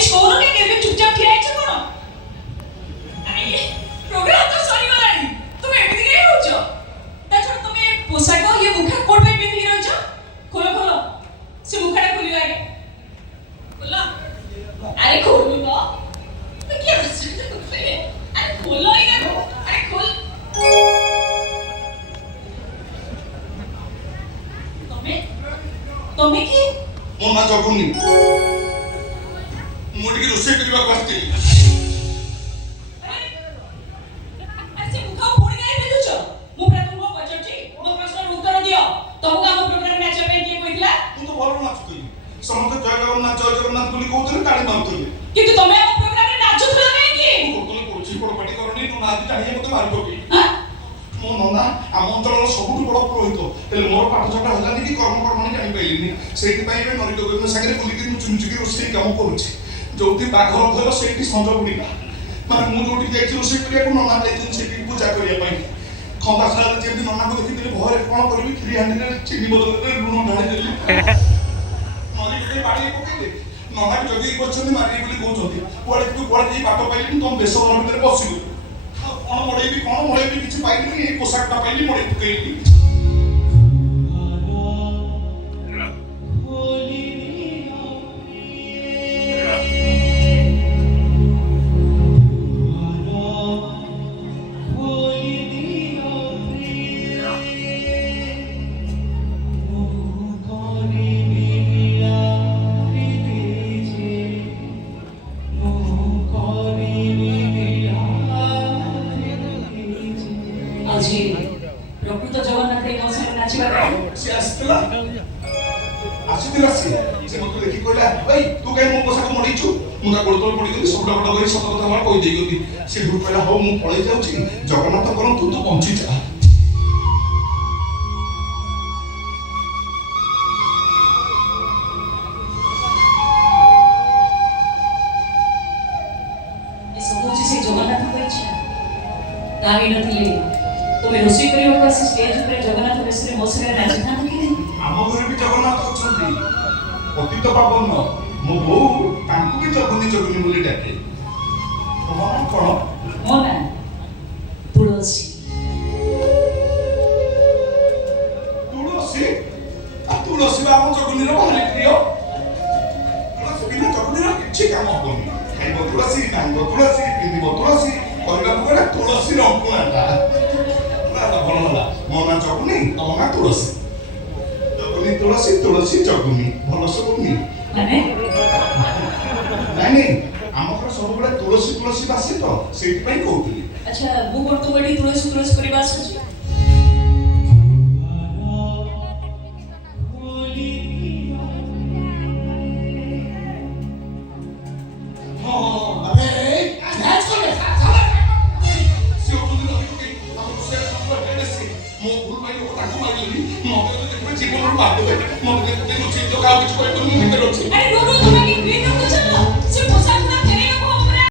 କିଛି କହୁନ କି କେବେ ଚୁପଚାପ ଠିଆ ହେଇଛ କଣ? ଆରେ ପ୍ରୋଗ୍ରାମ ତ ସରିଗଲାଣି, ତୁମେ ଏମିତି କାହିଁ ହଉଛ? ତା ଛଡ଼ା ତୁମେ ପୋଷାକ ଇଏ ମୁଖା କୋଟ ପାଇଁ ପିନ୍ଧିକି ରହିଛ? ଖୋଲ ଖୋଲ ସେ ମୁଖାଟା ଖୋଲିବ ଆଗେ, ଖୋଲ। ଆରେ ଖୋଲୁନ, କିଏ ଆଶ୍ଚର୍ଯ୍ୟ କରୁଥିଲେ? ଆରେ ଖୋଲ ଏଇଟା, ଆରେ ଖୋଲ। ତମେ କି? ମୋ ନାଁ ଜଗୁନି, ମୁଁ ଟିକେ ରୋଷେଇ କରିବାକୁ ଆସିଥିଲି। ସେ ମୁଖା ପୁଣି କାହିଁ ପିନ୍ଧୁଛ? ମୁଁ ପୁରା ତୁମକୁ ପଚାରୁଛି, ମୋ ପ୍ରଶ୍ନର ଉତ୍ତର ଦିଅ। ତମକୁ ଆମ ପ୍ରୋଗ୍ରାମରେ ନାଚିବା ପାଇଁ କିଏ କହିଥିଲା? ମୁଁ ତ ଭଲ ନାଚୁଥିଲି, ସମସ୍ତେ ଜୟ ଜଗନ୍ନାଥ ବୋଲି କହୁଥିଲେ, ତାଳି ମାରୁଥିଲେ। କିନ୍ତୁ ତମେ ଆମ ପ୍ରୋଗ୍ରାମରେ ନାଚୁଥିଲ କାହିଁକି? ମୁଁ କହୁଥିଲି ପଡ଼ୋଶୀ ପଡ଼ପାଟି କରନି, ତୁ ନାଚି ଜାଣିଏ ମୋତେ ମାରି ପକେଇ। ମୋ ନନା ଆମ ଅଞ୍ଚଳର ସବୁଠୁ ବଡ଼ ପୁରୋହିତ, ହେଲେ ମୋର ପାଠଶାଠ ହେଲାନି କି କର୍ମକର୍ମଣି ଜାଣିପାରିଲିନି। ସେଇଥିପାଇଁ ଏବେ ନରିତ ଗୋବିନ୍ଦ ସାଙ୍ଗରେ ବୁଲିକି ମୁଁ ଚୁମିଚୁକି ରୋଷେଇ କାମ କରୁଛି। ଯୋଉଠି ବାଘର ଭୟ ସେଇଠି ସଞ୍ଜ ବୁଡ଼ିଲା। ମାନେ ମୁଁ ଯୋଉଠି ଯାଇଛି ରୋଷେଇ କରିବାକୁ, ନନା ଯାଇଛନ୍ତି ସେଠି ପୂଜା କରିବା ପାଇଁ। ଖନ୍ଦା ଖେଳାରେ ଯେମିତି ନନାକୁ ଦେଖିଥିଲି ଭୟରେ କ'ଣ କରିବି, କ୍ଷୀରି ହାଣ୍ଡିରେ ଚିନି ବଦଳରେ ଲୁଣ ଢାଳିଦେଲି। ନରି ଗୋଟେ ବାଡ଼ି ପକେଇଲେ, ନନା ବି ଜଗିକି ବସିଛନ୍ତି ମାରିବେ ବୋଲି କହୁଛନ୍ତି। କୁଆଡ଼େ ଯାଇ ବାଟ ପାଇଲିନି, ତମ ବେଶ ଘର ଭିତରେ ପଶିଗଲି। କ'ଣ ମୋଡ଼େଇବି କିଛି ପାଇଲିନି, ଏଇ ପୋଷାକଟା ପାଇଲି ମୋଡ଼େଇ ପକେଇଲି। ପ୍ରକୃତ ଜଗନ୍ନାଥ ଏ ମୌସମରେ ନାଚିବା ପାଇଁ ସେ ଆସିଥିଲା ସେ ମୋତେ ଦେଖି କହିଲା, ଭାଇ ତୁ କାହିଁ ମୋ ପୋଷାକ ମୋଡ଼ିଛୁ? ମୁଁ ତା ଗୋଡ଼ ତଳେ ପଡ଼ିଗଲି, ସବୁଟା ବଡ଼ କରି ସତ କଥା ମୋର କହିଦେଇଗଲି। ସେ କହିଲା, ହଉ ମୁଁ ପଳେଇ ଯାଉଛି, ଜଗନ୍ନାଥ କରନ୍ତୁ ତୁ ବଞ୍ଚିଯା। ଏସବୁ ହେଉଛି ସେ ଜଗନ୍ନାଥଙ୍କ ଇଚ୍ଛା। ତା ହେଇନଥିଲେ ତୁମେ ରୋଷେଇ କରିବାକୁ ଆସି ଷ୍ଟେଜ ଉପରେ ଜଗନ୍ନାଥ ବେଶରେ ମୋ ସାଙ୍ଗରେ ନାଚିଥାନ୍ତ କି ନାହିଁ? ଆମ ଘରେ ବି ଜଗନ୍ନାଥ ଅଛନ୍ତି, ପତିତ ପାବନ। ମୋ ବୋଉ ତାଙ୍କୁ ବି ଜଗୁନି ବୋଲି ଡାକେ। ତମ ନାଁ କ'ଣ? ମୋ ନାଁ ତୁଳସୀ। ତୁଳସୀ ବା ଆମ ଜଗୁନିର ଭାରି ପ୍ରିୟ। ତୁଳସୀ ବିନା ଜଗୁନିର କିଛି କାମ ହବନି। ଖାଇବ ତୁଳସୀ, ନାଙ୍ଗ ତୁଳସୀ, ପିନ୍ଧିବ ତୁଳସୀ, କରିବାକୁ ଗଲେ ତୁଳସୀର ଅଙ୍କୁଣାଟା। ଭଲ ହେଲା, ମୋ ନାଁ ଜଗୁନି, ତମ ନାଁ ତୁଳସୀ। ଜଗୁନି ତୁଳସୀ, ତୁଳସୀ ଜଗୁନି, ଭଲ ଶୁଭୁନି? ନାଇଁ ଆମ ଘରେ ସବୁବେଳେ ତୁଳସୀ ବାସେ ତ, ସେଇଥିପାଇଁ କହୁଥିଲି। ଆଚ୍ଛା, ମୁଁ କ'ଣ ତୁମ ଏଠି ତୁଳସୀ କରିବା ଆସୁଛି? জীবনের মাধ্যমে মনে দেখতে কাউ কিছু করে তুমি ভিতরে